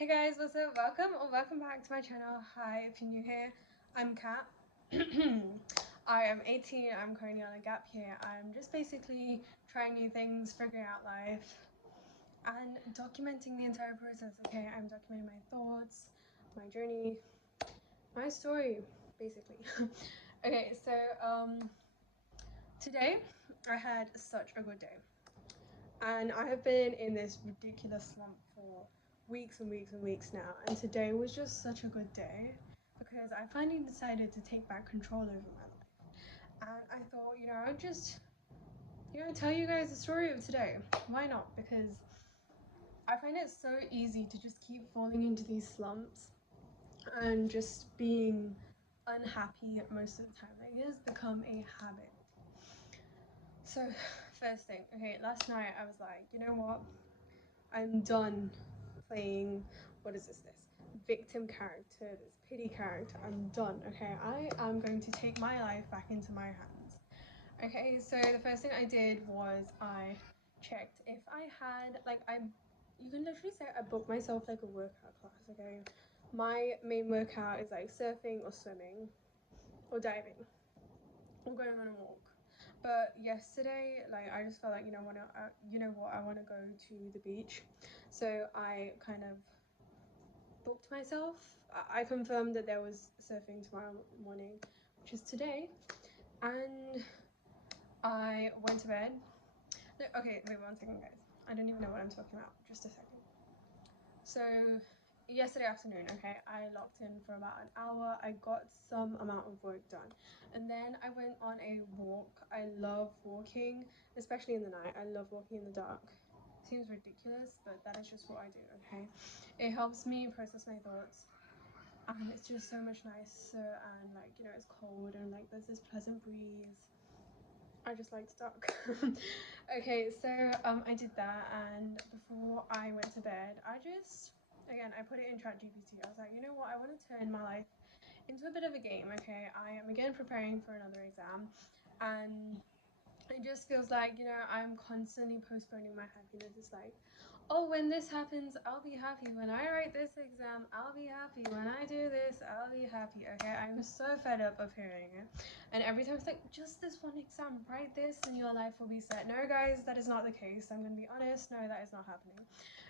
Hey guys, what's up? Welcome or welcome back to my channel. Hi, if you're new here, I'm Kat. I am 18, I'm currently on a gap year. I'm just basically trying new things, figuring out life, and documenting the entire process, okay? I'm documenting my thoughts, my journey, my story, basically. Okay, so today I had such a good day. And I have been in this ridiculous slump for weeks and weeks and weeks now. And today was just such a good day because I finally decided to take back control over my life. And I thought, I'd just, tell you guys the story of today. Why not? Because I find it so easy to just keep falling into these slumps and just being unhappy most of the time. Like, it has become a habit. So, first thing, okay, last night I was like, you know what? I'm done playing, what is this victim character, this pity character. I'm done. Okay, I am going to take my life back into my hands. Okay, so the first thing I did was I checked if I had, like, you can literally say I booked myself like a workout class. Okay, my main workout is like surfing or swimming or diving or going on a walk. But yesterday, like, I just felt like, you know what, I want to go to the beach. So I kind of booked myself. I confirmed that there was surfing tomorrow morning, which is today, and I went to bed. No, okay, wait 1 second, guys. I don't even know what I'm talking about. Just a second. So yesterday afternoon, okay, I locked in for about an hour. I got some amount of work done, and then I went on a walk. I love walking, especially in the night. I love walking in the dark. Seems ridiculous, but that is just what I do. Okay, it helps me process my thoughts, and it's just so much nicer, and like, it's cold, and like there's this pleasant breeze. I just like to talk. Okay, so I did that, and before I went to bed, I put it in ChatGPT. I was like, you know what, I want to turn my life into a bit of a game. Okay, I am again preparing for another exam, and it just feels like, I'm constantly postponing my happiness. It's like, oh, when this happens, I'll be happy. When I write this exam, I'll be happy. When I do this, I'll be happy. Okay, I'm so fed up of hearing it. And every time it's like, just this one exam, write this and your life will be set. No, guys, that is not the case. I'm going to be honest. No, that is not happening.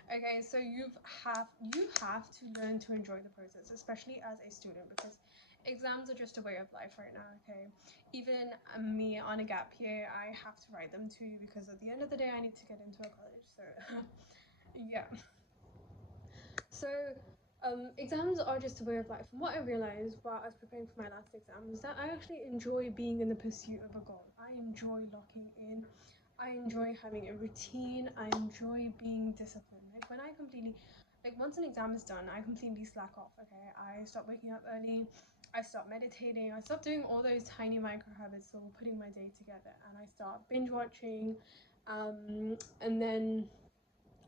Okay, so you have to learn to enjoy the process, especially as a student, because exams are just a way of life right now. Okay, even me on a gap year, I have to write them too, because at the end of the day I need to get into a college. So yeah. So exams are just a way of life. And what I realized while I was preparing for my last exam was that I actually enjoy being in the pursuit of a goal. I enjoy locking in. I enjoy having a routine. I enjoy being disciplined. Like, when I completely, like, once an exam is done, I completely slack off. Okay, I stop waking up early. I stop meditating. I stop doing all those tiny micro habits for putting my day together, and I start binge watching. And then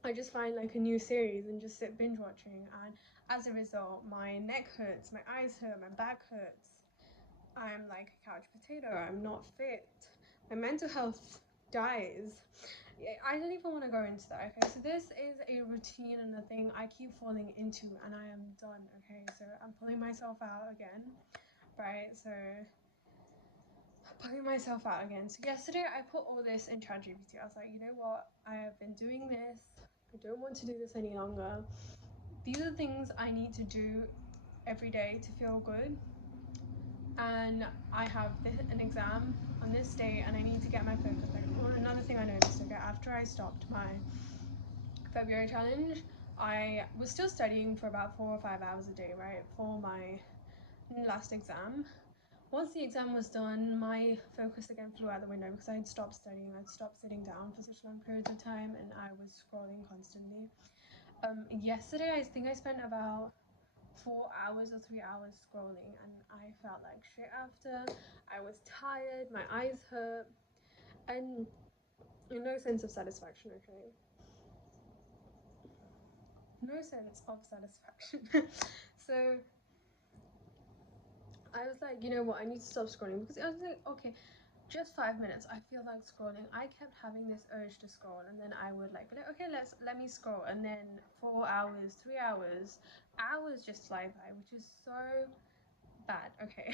I just find like a new series and just sit binge watching, and as a result, my neck hurts, my eyes hurt, my back hurts. I'm like a couch potato. I'm not fit. My mental health dies. I don't even want to go into that. Okay, so this is a routine and a thing I keep falling into, and I am done. Okay, so I'm pulling myself out again. Right, so pulling myself out again. So yesterday I put all this in ChatGPT. I was like, you know what? I have been doing this. I don't want to do this any longer. These are the things I need to do every day to feel good. And I have an exam on this day, and I need to get my focus back. Or another thing I noticed, okay, after I stopped my February challenge, I was still studying for about 4 or 5 hours a day, right, for my last exam. Once the exam was done, my focus again flew out the window because I had stopped studying. I'd stopped sitting down for such long periods of time, and I was scrolling constantly. Yesterday, I think I spent about 4 hours or 3 hours scrolling, and I felt like shit after. I was tired, my eyes hurt, and no sense of satisfaction. Okay, no sense of satisfaction. So I was like, you know what, I need to stop scrolling, because I was like, okay, just 5 minutes, I feel like scrolling. I kept having this urge to scroll, and then I would like be like, okay, let me scroll, and then 4 hours, 3 hours, hours just fly by, which is so bad. Okay.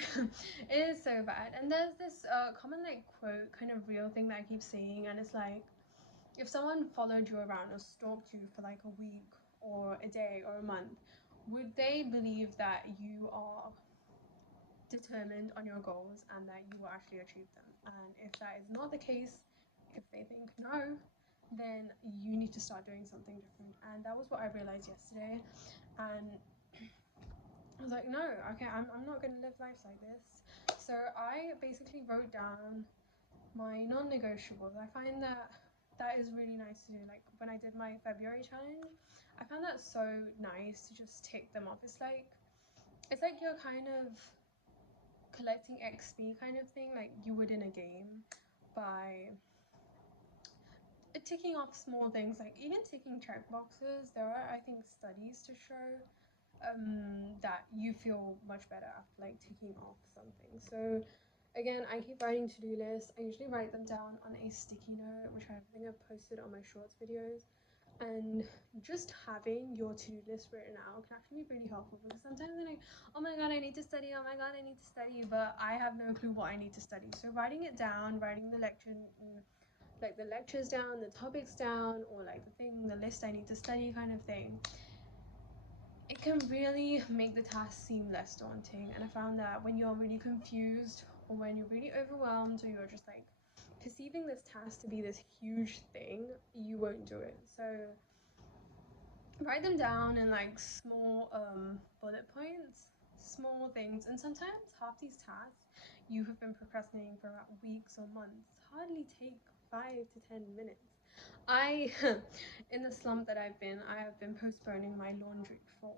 It is so bad. And there's this common like quote kind of real thing that I keep saying, and it's like, if someone followed you around or stalked you for like a week or a day or a month, would they believe that you are determined on your goals and that you will actually achieve them? And if that is not the case, if they think no, then you need to start doing something different. And that was what I realized yesterday. And I was like, no, okay, I'm not going to live life like this. So I basically wrote down my non-negotiables. I find that that is really nice to do. Like when I did my February challenge, I found that so nice to just tick them off. It's like you're kind of collecting XP kind of thing, like you would in a game, by ticking off small things, like even ticking check boxes. There are, I think, studies to show that you feel much better after like ticking off something. So again, I keep writing to-do lists. I usually write them down on a sticky note, which I think I've posted on my shorts videos. And just having your to-do list written out can actually be really helpful, because sometimes I'm like, oh my god, I need to study, oh my god, I need to study, but I have no clue what I need to study. So writing it down, writing the lecture, like the lectures down, the topics down, or like the list I need to study kind of thing, it can really make the task seem less daunting. And I found that when you're really confused, or when you're really overwhelmed, or you're just like perceiving this task to be this huge thing, you won't do it. So write them down in like small bullet points, small things. And sometimes half these tasks you have been procrastinating for about weeks or months hardly take 5 to 10 minutes. I in the slump that I have been postponing my laundry for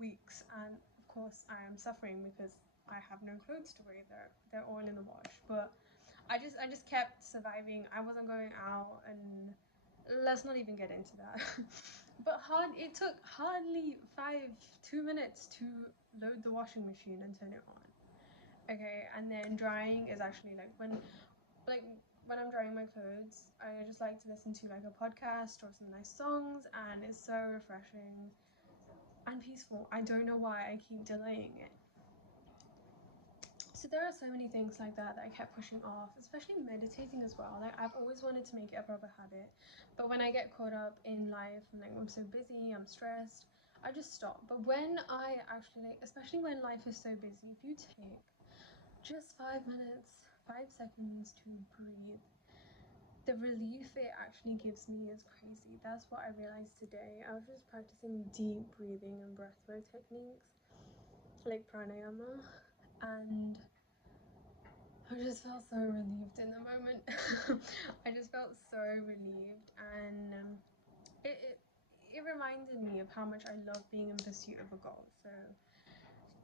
weeks, and of course I am suffering because I have no clothes to wear. They're all in the wash. But I just kept surviving. I wasn't going out, and let's not even get into that. But it took hardly 2 minutes to load the washing machine and turn it on. Okay, and then drying is actually like when I'm drying my clothes, I just like to listen to like a podcast or some nice songs, and it's so refreshing and peaceful. I don't know why I keep delaying it. So there are so many things like that I kept pushing off, especially meditating as well. Like I've always wanted to make it a proper habit, but when I get caught up in life, I'm so busy, I'm stressed, I just stop. But when I actually like, especially when life is so busy, if you take just 5 minutes, 5 seconds to breathe, the relief it actually gives me is crazy. That's what I realized today. I was just practicing deep breathing and breathwork techniques like pranayama, and I just felt so relieved in the moment. I just felt so relieved, and it, it it reminded me of how much I love being in pursuit of a goal. So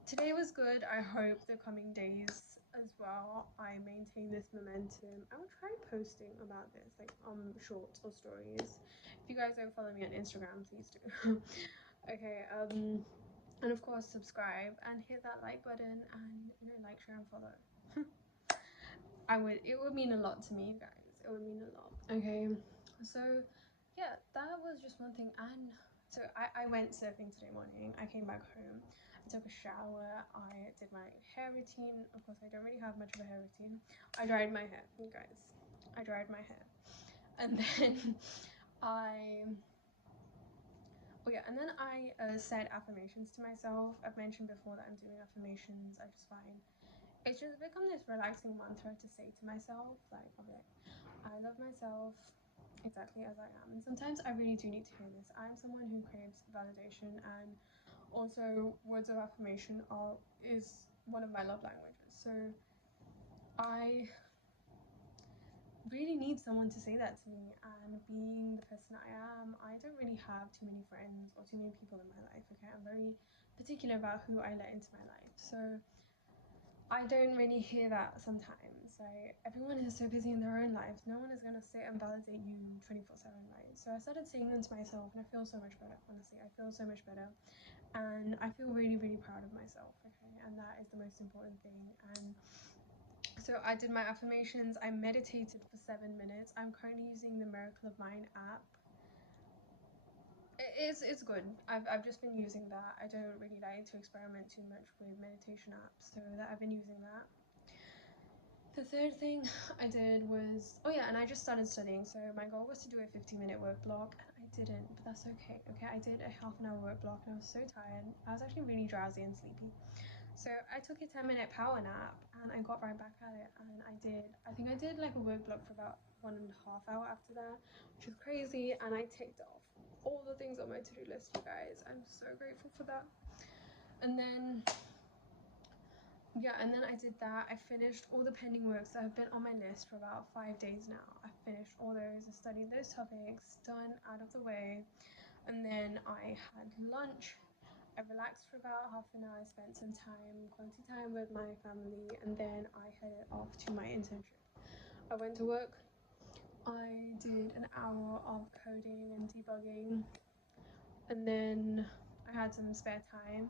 today was good. I hope the coming days as well I maintain this momentum. I will try posting about this like shorts or stories. If you guys don't follow me on Instagram, please do. Okay, and of course subscribe and hit that like button, and like, share, and follow. It would mean a lot to me, guys. It would mean a lot. Okay, so yeah, that was just one thing. And so I went surfing today morning. I came back home, I took a shower, I did my hair routine. Of course, I don't really have much of a hair routine. I dried my hair, you guys. I dried my hair. And then I said affirmations to myself. I've mentioned before that I'm doing affirmations. I just find it's just become this relaxing mantra to say to myself. Like, I'll be like, I love myself exactly as I am. And sometimes I really do need to hear this. I'm someone who craves validation, and also words of affirmation is one of my love languages. So I really need someone to say that to me. And being the person I am, I don't really have too many friends or too many people in my life. Okay, I'm very particular about who I let into my life. So I don't really hear that sometimes. Like, everyone is so busy in their own lives. No one is going to sit and validate you 24/7, right? So I started saying them to myself, and I feel so much better, honestly. I feel so much better. And I feel really, really proud of myself, okay? And that is the most important thing. And So I did my affirmations, I meditated for 7 minutes. I'm currently using the Miracle of Mind app. It's good. I've just been using that. I don't really like to experiment too much with meditation apps, so that I've been using that. The third thing I did was, oh yeah, and I just started studying. So my goal was to do a 15-minute work block, and I didn't, but that's okay. Okay, I did a half-an-hour work block, and I was so tired. I was actually really drowsy and sleepy. So I took a 10-minute power nap, and I got right back at it. And I think I did like a work block for about 1.5 hours after that, which is crazy. And I ticked off all the things on my to-do list, you guys. I'm so grateful for that. And then I did that. I finished all the pending works that have been on my list for about 5 days now. I finished all those, I studied those topics, done, out of the way. And then I had lunch. I relaxed for about half an hour. I spent some quality time with my family, and then I headed off to my internship. I went to work. I did an hour of coding and debugging, and then I had some spare time.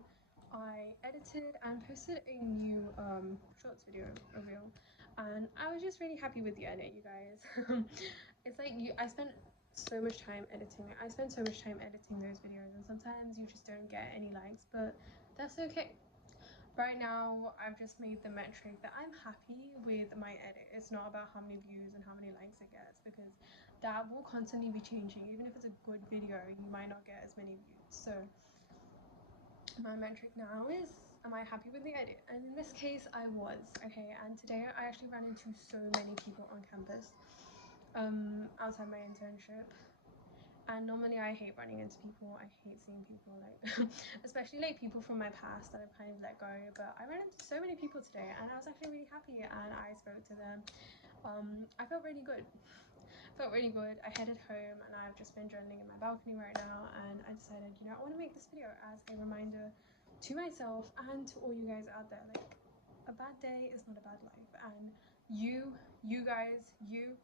I edited and posted a new shorts video, a reel, and I was just really happy with the edit, you guys. It's like I spent so much time editing. I spend so much time editing those videos, and sometimes you just don't get any likes, but that's okay. Right now, I've just made the metric that I'm happy with my edit. It's not about how many views and how many likes it gets, because that will constantly be changing. Even if it's a good video, you might not get as many views. So my metric now is, am I happy with the edit? And in this case, I was. Okay, and today I actually ran into so many people on campus outside my internship. And normally I hate running into people. I hate seeing people, like especially like people from my past that I've kind of let go. But I ran into so many people today, and I was actually really happy, and I spoke to them. I felt really good. I headed home, and I've just been journaling in my balcony right now, and I decided, I want to make this video as a reminder to myself and to all you guys out there, like, a bad day is not a bad life, and you guys, you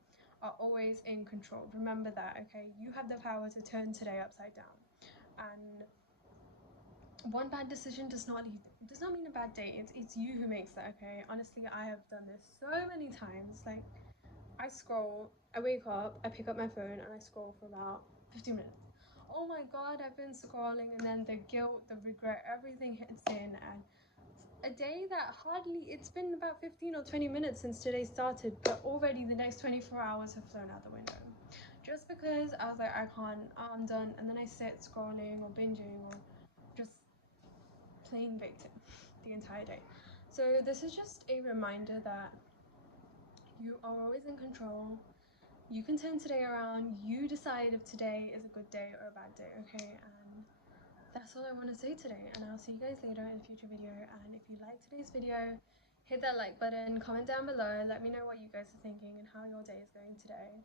are always in control. Remember that, okay? You have the power to turn today upside down. And one bad decision does not mean a bad day. It's you who makes that, okay? Honestly, I have done this so many times. Like, I wake up, I pick up my phone, and I scroll for about 15 minutes. Oh my god, I've been scrolling, and then the guilt, the regret, everything hits in, and a day that it's been about 15 or 20 minutes since today started, but already the next 24 hours have flown out the window. Just because I was like, I can't, I'm done, and then I sit scrolling or binging or just playing victim the entire day. So this is just a reminder that you are always in control. You can turn today around. You decide if today is a good day or a bad day, okay? And that's all I want to say today, and I'll see you guys later in a future video. And if you like today's video, hit that like button, comment down below, let me know what you guys are thinking and how your day is going today,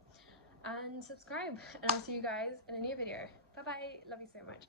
and subscribe, and I'll see you guys in a new video. Bye bye, love you so much.